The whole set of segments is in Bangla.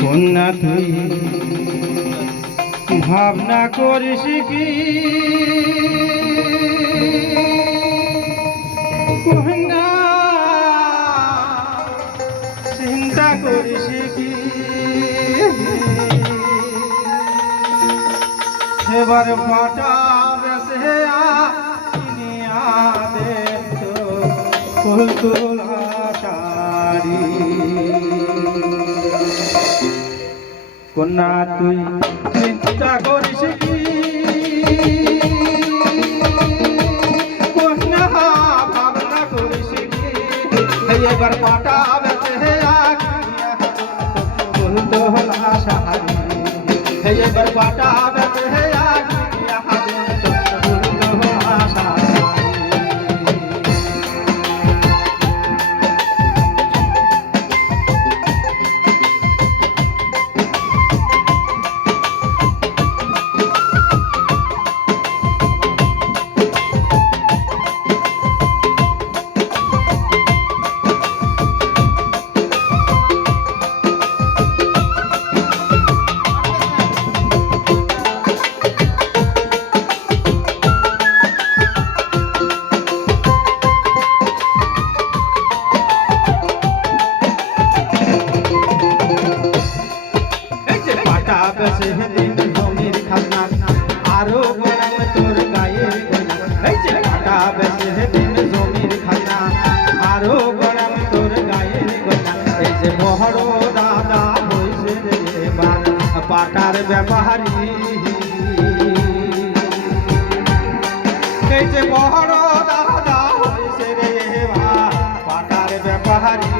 কন্যা, তুই ভাবনা করিস কি? কন্যা, চিন্তা করিস কি? এবার ফাটা বেসে তো ফুল তোলা শাড়ি কন্যা, তুই চিন্তা করিস কি? কন্যা, ভাবনা করিস কি? এবার পাটা বেঁচে বলতো হলা সাহারি এবার পাটা পাটা বেসে দিন জমির খাজনা আরও গরম তোর গায়ে এই যে পাটা বেসে দিন জমির খাজনা আরও গরম তোর গায়ে এই যে বহর দাদা হইছে রে এবার পাটার ব্যাপারী। এই যে বহর দাদা হইছে রে পাটার ব্যাপারী।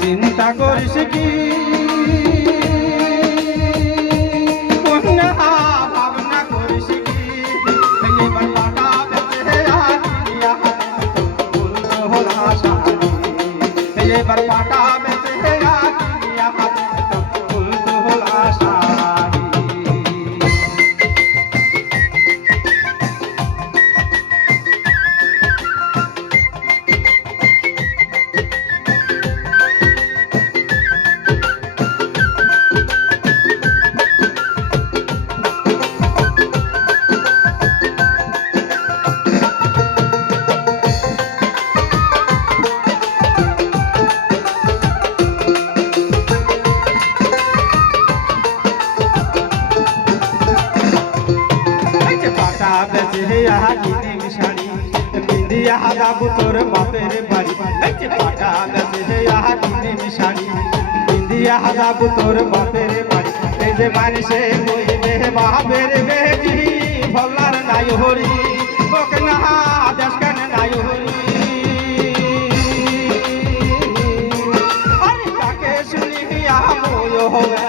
চিন্তা করিস কি? এই এবার পাটা বেচে আহা কিনে শাড়ি বিন্দিয়া হাজাবু তোর বাপের বাড়ি এই যে পাটা বেচে আহা কিনে শাড়ি বিন্দিয়া হাজাবু তোর বাপের বাড়ি এই যে মানুষে কইবে বাপের বেটি ভল্লার নাই হরি ওকে না দেশ কেন নাই হরি আরে তাকে শুনিয়া মোয় হবে